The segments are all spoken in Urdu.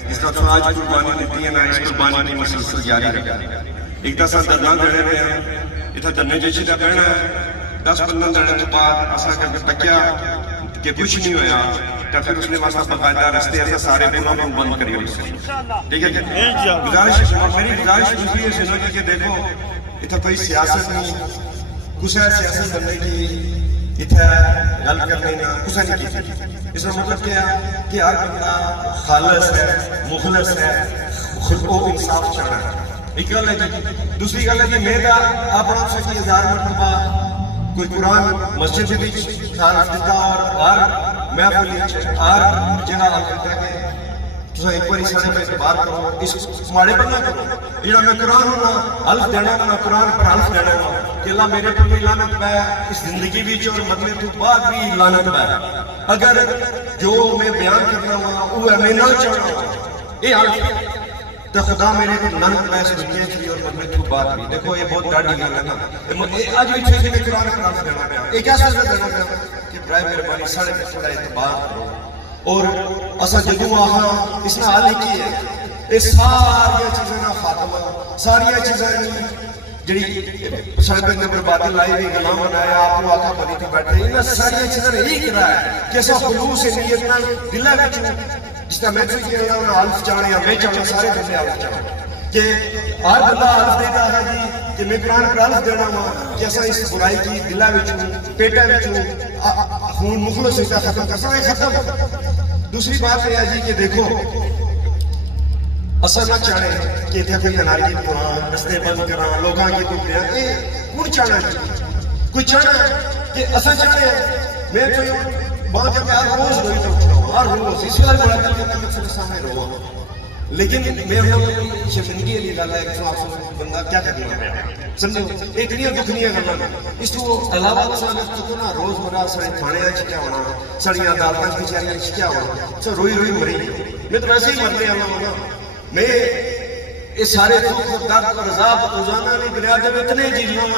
اس کا تو آج قربانی دیتی ہے نا اس قربانی کی مسلسل جاری رہے ایک دس درنا دینے پہ ہیں اتنا درنے جیسے کا بہنا ہے 10-15 درنے کے بعد اصلا کر کے تکیا کہ کچھ نہیں ہویا تو پھر اس نے واسطہ باقاعدہ رستے ایسا سارے پھولوں کو بند کری ہوئی سے ٹھیک ہے گزارش میری گزارش دوسری ہے سنو کہ دیکھو اتنا کوئی سیاست نہیں کچھ ہے سیاست کرنے کی اتنا گل کرنے نا کچھ نہیں کی اس کا مطلب کیا ہے کہ ہر بندہ خالص ہے مخلص ہے خود کو انصاف چاہنا ہے ایک گل ہے جی دوسری گل ہے کہ میرا اپنا سے کی 1000 مرتبہ کوئی قرآن مسجد بھی خارج دیتا اور محفل اور جگہ کرتا ہے کہ تو ایک بار اس سارے پہ بات کرو اس ماڑے پر نہ کرو جڑا میں قرآن ہونا الف دینا ہونا قرآن پر الف دینا ہونا کہ اللہ میرے پر بھی لعنت پہ اس زندگی بھی اور مرنے تو بعد بھی لعنت پہ اگر جو میں بیان کرنا ہوں وہ ہے میں نہ چاہنا ہوں یہ الف تو خدا میرے کو لعنت پہ اس دنیا کی اور مرنے تو بعد بھی دیکھو یہ بہت ڈاڑی گل ہے نا آج بھی چھے میں قرآن پر الف دینا پہ ایک ایسا دینا پہ کہ برائے میرے بانی ساڑھے میں تھوڑا اعتبار کرو اور اسا جدوں آہاں اس نے حال کی ہے یہ ساری چیزیں نہ خاتمہ ساری چیزیں جڑی سڑک کے بربادی لائی ہوئی غلام بنایا آپ کو آقا بنی تھی بیٹھے انہاں ساری چیزیں نے یہی کرا ہے کہ ایسا خلوص نیت نہ دلہ وچ جس طرح میں تو کہہ رہا ہوں الف چاہنے یا میں چاہنے سارے بندے الف چاہنے کہ ہر بندہ الف دیتا ہے جی کہ میں قرآن پر الف دینا ہوں کہ ایسا اس برائی کی دلہ وچ پیٹا وچ خون مخلص ہوتا ختم کر سکتا ہے ختم دوسری بات یہ ہے جی کہ دیکھو اصل نہ چاہے کہ اتنے کوئی انارکی قرآن رستے بند کرنا لوگاں کی کوئی بیان یہ کون چاہنا ہے کوئی چاہنا ہے کہ اصل چاہے میں تو بات ہے کہ ہر روز روئی تو اٹھنا ہوں ہر روز اس لیے بڑا دل کرتا میں سے سامنے رہا ہوں لیکن میں ہوں شفنگی علی گل ہے کہ بندہ کیا کرنا ہے سمجھو اتنی دکھنیاں کرنا اس تو علاوہ تو نا روز مرہ سارے تھانے کیا ہونا سڑیاں عدالتیں بیچاریاں کیا ہونا سب روئی روئی مری میں تو ویسے ہی مرنے آنا ہوں نا میں یہ سارے دکھ درد اور عذاب روزانہ نہیں بنیاد جب اتنے جیلوں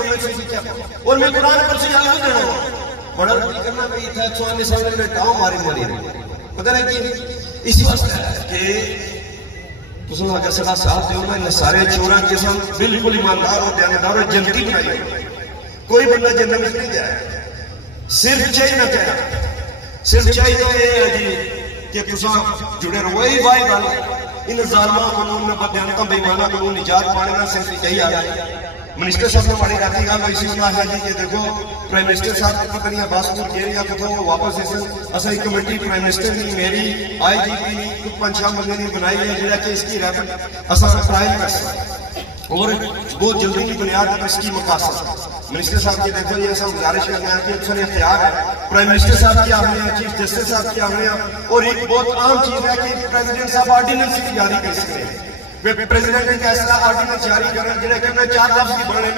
میں سے کیا اور میں قرآن پر سے یاد دینا ہوں بڑا نہیں کرنا بھی تھا 100 سال میں ٹاؤں ماری پتہ نہیں کہ اس وقت ہے کہ تسوں اگر سدا ساتھ دیو نا ان سارے چوراں کے سن بالکل ایماندار اور دیانتدار اور جنتی بنائی کوئی بندہ جنت میں نہیں جائے صرف چاہیے نہ کہنا صرف چاہیے یہ ہے جی کہ تساں جڑے رہو وہی وائی گل ان ظالماں قانون میں بدیانتاں بے ایماناں کو نجات پانے نہ صرف یہی آ جائے منسٹر صاحب نے ہماری رہتی گل اسی اللہ ہے جی کہ دیکھو پرائم منسٹر صاحب کو پتہ نہیں عباس پور گئے یا کتوں واپس اسا ایک کمیٹی پرائم منسٹر نہیں میری آئی جی پی نہیں کچھ 5-6 بندے نے بنائی ہے جڑا کہ اس کی رہبر اسا اپلائی کر سکتے اور بہت جلدی کی بنیاد پر اس کی مقاصد منسٹر صاحب کی دیکھو یہ ایسا گزارش کرنا ہے کہ اکثر اختیار ہے پرائم منسٹر صاحب کیا ہونے ہیں چیف جسٹس صاحب کیا ہونے ہیں اور ایک بہت عام چیز ہے کہ پریزیڈنٹ صاحب آرڈیننس کی جاری کر سکتے ہیں پریزیڈنٹ ایک ایسا آرڈیننس جاری کرنا جڑا کہ میں 4 لفظ کی بنے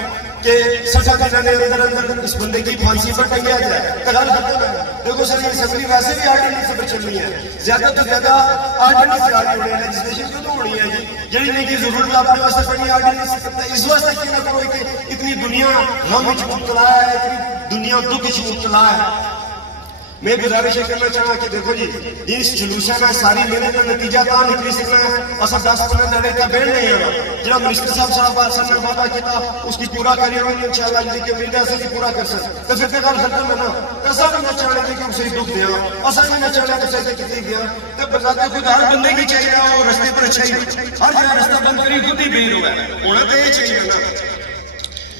کہ سزا دینے اندر اس بندے کی پھانسی پر ٹنگیا جائے تغال ختم ہے دیکھو سر یہ اسمبلی ویسے بھی آرڈیننس پر چلنی ہے زیادہ تو زیادہ آرڈیننس جاری ہونے ہیں لیجسلیشن تو ہونی ہے جی جڑی نہیں کی ضرورت اپنے واسطے پڑی آرڈیننس کرتا ہے اس واسطے کہ نہ کوئی کہ اتنی دنیا غم وچ مبتلا ہے اتنی دنیا دکھ وچ مبتلا ہے میں گزارش کرنا چاہوں کہ دیکھو جی اس جلوسہ میں ساری محنت کا نتیجہ کہاں نکلی سکنا ہے اصل 10-15 دن کا بیل نہیں آنا جنہاں منسٹر صاحب نے وعدہ کیا اس کی پورا کری ہوئی انشاءاللہ جی کہ امید ہے اسے پورا کر سکتے تو پھر گل ختم ہے نا ایسا بھی نہ چاہنے کہ اسے دکھ دیا ایسا بھی نہ چاہنا کہ اسے کتنی گیا تو بذات خود ہر بندے کی چاہیے اور رستے پر اچھا ہی ہر جگہ رستہ بند کری خود ہی بیر ہوا ہے ہونا تو یہ چاہیے نا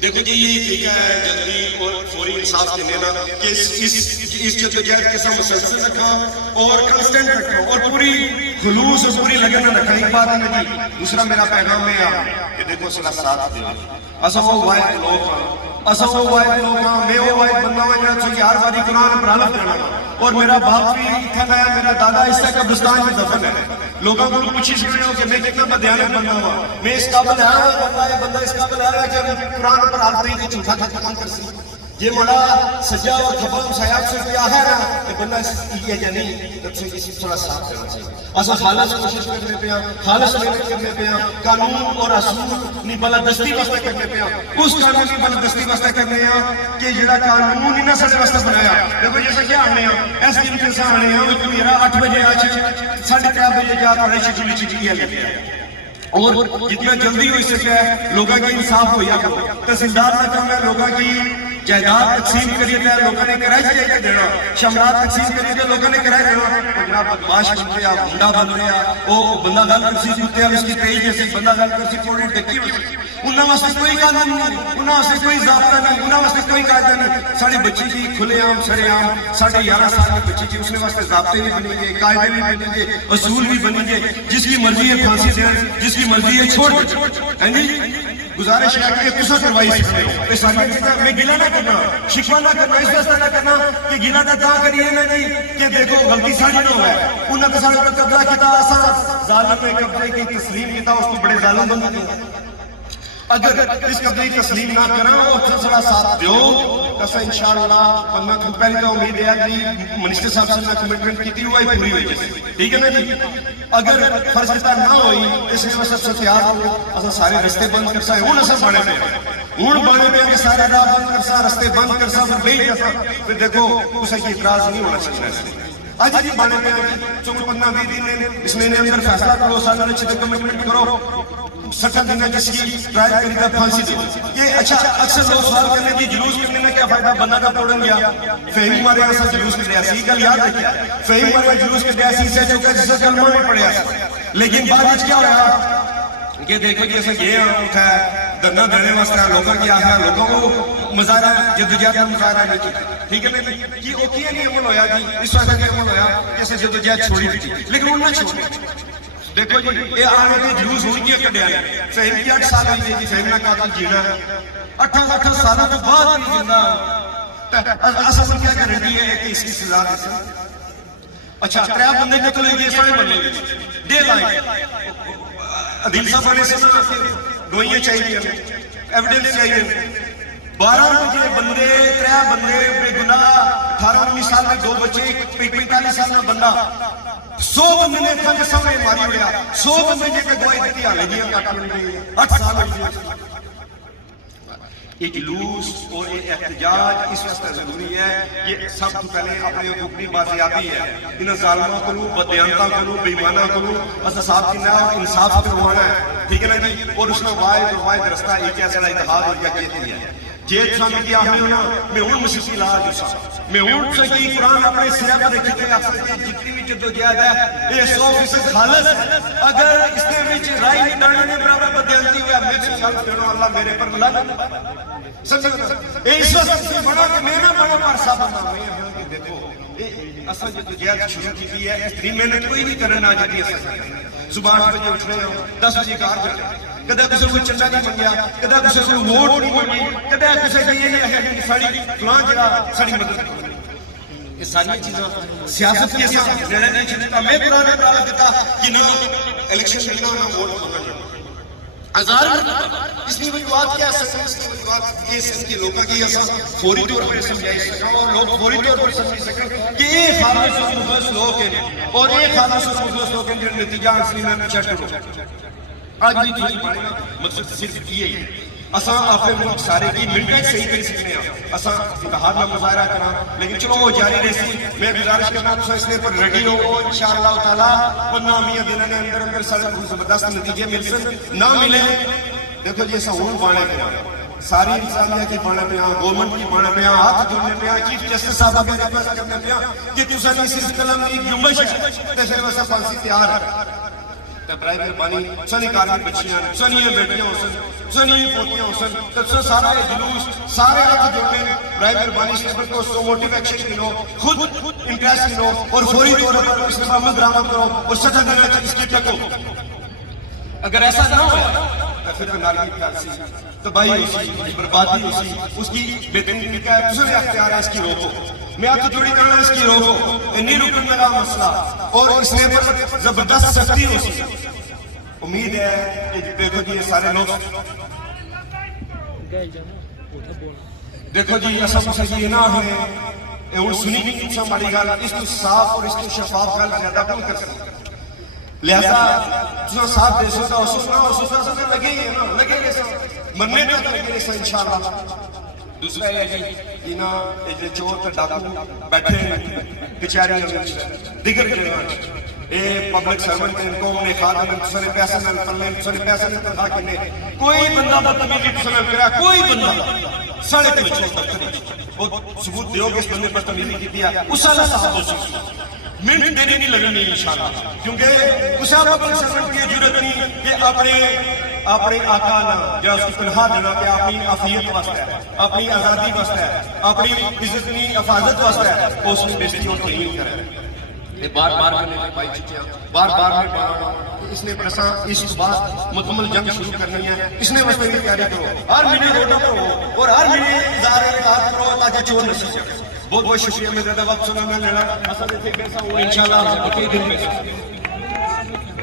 دیکھو جی یہ طریقہ ہے جلدی اور فوری انصاف دینے نا کہ اس جدوجہد کے ساتھ مسلسل رکھا اور کنسٹنٹ رکھا اور پوری خلوص اور پوری لگن رکھا ایک بات ہے جی دوسرا میرا پیغام ہے کہ دیکھو صلاح ساتھ دے اسا وہ واحد لوگ ہاں میں وہ واحد بندہ ہوں جنہاں چونکہ ہر باری قرآن پر حلف کرنا اور میرا باپ بھی اتنا ہے میرا دادا اس سے قبرستان میں دفن ہے لوگوں کو پوچھی سکتے ہو کہ میں کتنا بدیانت بندہ ہوں میں اس قابل ہے بندہ اس قابل ہے کہ قرآن پر حلف نہیں کہ جھوٹا ختم کر سکتا یہ مڑا سجا اور کھبا مسایات سے کیا ہے نا کہ بندہ یہ یا نہیں تب سے کسی تھوڑا ساتھ کرنا چاہیے اسا خالص کوشش کرنے پہ خالص محنت کرنے پہ قانون اور اصول نہیں بلادستی واسطے کرنے پہ اس قانون کی بلادستی واسطے کرنے کہ جڑا قانون ہی نہ سارے واسطے بنایا دیکھو جیسے کیا آنے ایس دن کے ساتھ آنے ہیں کوئی میرا 8 بجے آج 3:30 بجے جا تھوڑے شیڈول چیزیں لے اور جتنا جلدی ہو سکے لوگوں کا انصاف ہو یا کرو تحصیلدار کا کام ہے لوگوں کی جائیداد تقسیم کریے تھے لوگوں نے کرائے چاہیے دینا شملات تقسیم کریے تھے لوگوں نے کرائے دینا جناب بدماش بنتے ہیں بندہ بن رہے ہیں وہ بندہ گل کرسی ہوتے ہیں اس کی تیز جیسی بندہ گل کرسی پوری ڈکی ہوئی انہوں واسطے کوئی قانون نہیں انہوں واسطے کوئی ضابطہ نہیں انہوں واسطے کوئی قاعدہ نہیں سارے بچی کی کھلے عام سرے عام 11.5 سال کی بچی کی اس نے واسطے ضابطے بھی بنیں گے قاعدے بھی بنیں گے اصول بھی بنیں گے جس کی مرضی ہے پھانسی دیں جس کی مرضی ہے چھوڑ دیں جی گزارش ہے کہ کسا کروائی سکتے ہو اس ساری میں گلہ نہ کرنا شکوہ نہ کرنا اس واسطے نہ کرنا کہ گلہ نہ تا کریے نا جی کہ دیکھو غلطی ساری نہ ہوا ہے انہوں نے سارے پر قبضہ کیتا آسان ظالم نے قبضے کی تسلیم کیتا اس کو بڑے ظالم بندہ کیتا اگر اس قبضے تسلیم نہ کرنا اور تھوڑا ساتھ دیو کسا انشاءاللہ پنہ کو پہلے تو امید ہے کہ منسٹر صاحب سے میں کمٹمنٹ کیتی ہوا ہے پوری ہوئی جیسے ٹھیک ہے نا جی اگر فرض کتا نہ ہوئی اس میں سب سے تیار ہو اسا سارے رستے بند کر سا ہوں اسا بانے پہ ہوں بانے پہ کہ سارے راہ بند کر سا رستے بند کر سا پھر بیٹھ جا پھر دیکھو اسے کی اعتراض نہیں ہونا چاہیے اس میں آج جی بانے پہ چونکہ 15-20 دن اس مہینے اندر فیصلہ کرو سارے اچھے کمٹمنٹ کرو 60 دن جس کی ٹرائل کری تھا پھانسی دے یہ اچھا اکثر لوگ سوال کرنے کی جلوس کرنے میں کیا فائدہ بندہ کا توڑن گیا فہمی مارے ایسا جلوس کے دیاسی کل یاد رکھیا فہمی مارے جلوس کے دیاسی سے جو کہ جسے کلمہ میں پڑے ایسا لیکن بعد اچھ کیا ہویا کہ دیکھو کہ ایسا یہ اٹھا ہے دنہ دینے واسطہ لوگوں کی آخر لوگوں کو مظاہرہ جدوجہد کا مظاہرہ نہیں کی ٹھیک ہے نا کہ وہ کیا نہیں عمل ہویا جی اس واسطہ کہ عمل ہویا جیسے جدوجہد چھوڑی تھی لیکن انہوں نے چھوڑی دیکھو جی یہ آنے کے جلوس ہوئی کیا کٹے آئے فہم کی 8 سال ہوئی جی فہم نہ قاتل جینا ہے 8 سالوں کے بعد بھی زندہ اصل کیا کر رہی ہے کہ اس کی سزا دے اچھا 3 بندے کے تو لے سارے بندے ڈے لائن عدیل صاحب آنے سے گوئیاں چاہیے ایویڈنس چاہیے 12 بجے بندے 3 بندے بے گناہ 18-19 سال میں 2 بچے 45 سال میں بندہ 100 بندے نے اتنا کے سامنے ماری ہویا 100 بندے جے کے گواہی دیتی آلے جی ہم کاٹا مل گئی 8 سال ہوئی ایک جلوس اور ایک احتجاج اس وقت ضروری ہے یہ سب تو پہلے اپنے حقوقی بازیابی ہے انہیں ظالمہ کروں بدیانتہ کروں بیمانہ کروں بس صاحب کی نہ انصاف کروانا ہے ٹھیک ہے نا جی اور اس میں واحد رستہ ایک ایسا اتحاد ہو گیا کہتی ہے جیت سامنے کی آخری ہونا میں ہوں مسیحی لاج جسا میں ہوں سکی قرآن اپنے سیاہ پر رکھی تھے آپ سے جتنی بھی جدوجہد ہے یہ 100% خالص ہے اگر اس نے بھی رائی نہیں ڈالنے نے برابر بدیانتی ہویا میں سے خالص کرنا اللہ میرے پر لگ سمجھو اے اس وقت سے بڑا کہ میں نہ بڑا پرسا بنا میں ہوں کہ دیکھو اصل جدوجہد شروع کی ہے اتنی محنت کوئی نہیں کرنا جاتی اصل صبح 8 بجے اٹھ رہے ہو 10 بجے کار کرتے کدھا کسے کوئی چندہ نہیں منگیا کدھا کسے کوئی ووٹ نہیں منگی کدھا کسے کوئی یہ نہیں ہے کہ ساڑی فلان جگہ ساڑی مدد یہ ساری چیزیں سیاست کے ساتھ نیڑے نہیں چھتا میں قرآن نے تعالیٰ دیتا کہ نہ الیکشن ملنا نہ ووٹ منگنا ہزار اس لیے وہی بات کیا ہے اس لیے وہی بات یہ سن کے لوگوں کی ایسا فوری طور پر سمجھائی سکا اور لوگ فوری طور پر سمجھ سکا کہ ایک خالص و مخلص لوگ ہیں اور ایک خالص و مخلص لوگ ہیں جن نتیجہ اصلی میں چٹ کرو آج بھی تھوڑی پڑھنے کا مقصد صرف یہ ہے اساں اپنے ملک سارے کی منٹیں صحیح کر سکتے ہیں اساں اتحاد میں مظاہرہ کرنا لیکن چلو وہ جاری رہسی میں گزارش کرنا تو اس نے پر ریڈی ہو انشاءاللہ تعالیٰ 15 دنوں نے اندر سارے زبردست نتیجے مل سکتے نہ ملے دیکھو جیسا ہوں بانے پہ ساری انسانیت کی بانے پہ گورنمنٹ کی بانے پہ ہاتھ جوڑنے پہ چیف جسٹس صاحب اگر ریکویسٹ کرنے پہ کہ تُسا نہیں صرف قلم کی گمبش ہے تیسے ویسا پانسی تیار ہے برائے مہربانی سنی کارمی بچیاں سنی بیٹیاں ہو سن سنی پوتیاں ہو سن تب سارے جلوس سارے ہاتھ جوڑنے برائے مہربانی اس پر کو سو موٹیو ایکشن کنو خود انٹریسٹ کنو اور فوری طور پر اس پر عمل درآمد کرو اور سچا دینا اس کی ٹکو اگر ایسا نہ ہو تو پھر نالی کارسی تباہی ہوئی بربادی ہوئی اس کی بہترین طریقہ ہے دوسرے اختیار ہے اس کی روکو میں آپ کو جوڑی کرنا اس کی روکو نہیں روکنے لگا مسئلہ اور اس نے پر زبردست سختی ہو سی امید ہے کہ دیکھو جی یہ سارے لوگ دیکھو جی اصل مسئلہ یہ نہ ہے وہ سنی نہیں تم ہماری گل اس کو صاف اور اس کو شفاف گل زیادہ کون کر سکتے لہذا تم ساتھ دے سو تو اس نہ اس سے لگے ہی نا لگے رہے سو مرنے تک لگے رہے سو انشاءاللہ دوسرا ہے جی اینا جو چور تے ڈاکو بیٹھے بیچارے دیگر جگہ اے پبلک سرونٹ ان کو نے خادم سارے پیسے نال پلے سارے پیسے نال تنخواہ کنے کوئی بندہ بدتمیزی پسند کرا کوئی بندہ ساڑھے تے چور تک وہ ثبوت دیو کہ اس بندے پر بدتمیزی کی دیا اس والا صاحب ہو سکتا منٹ دینے نہیں لگنی انشاءاللہ کیونکہ اسے پبلک سرونٹ کی ضرورت نہیں کہ اپنے آقا نہ جو اس کو تنخواہ دینا کہ اپنی عافیت واسطے ہے اپنی آزادی واسطے ہے اپنی عزت کی حفاظت واسطے ہے اس نے بےزتی اور تحقیر کرے یہ بار بار میں نے پائی چکے ہیں بار بار میں اس نے پرساں اس بعد مکمل جنگ شروع کرنی ہے اس نے واسطے بھی تیاری کرو ہر مہینے ووٹاں کرو اور ہر مہینے اظہار اطاعت کرو تاکہ چور نہ سکے بہت بہت شکریہ میں زیادہ وقت سنا میں لینا اصل اتنے پیسہ ہوا انشاءاللہ کئی دن میں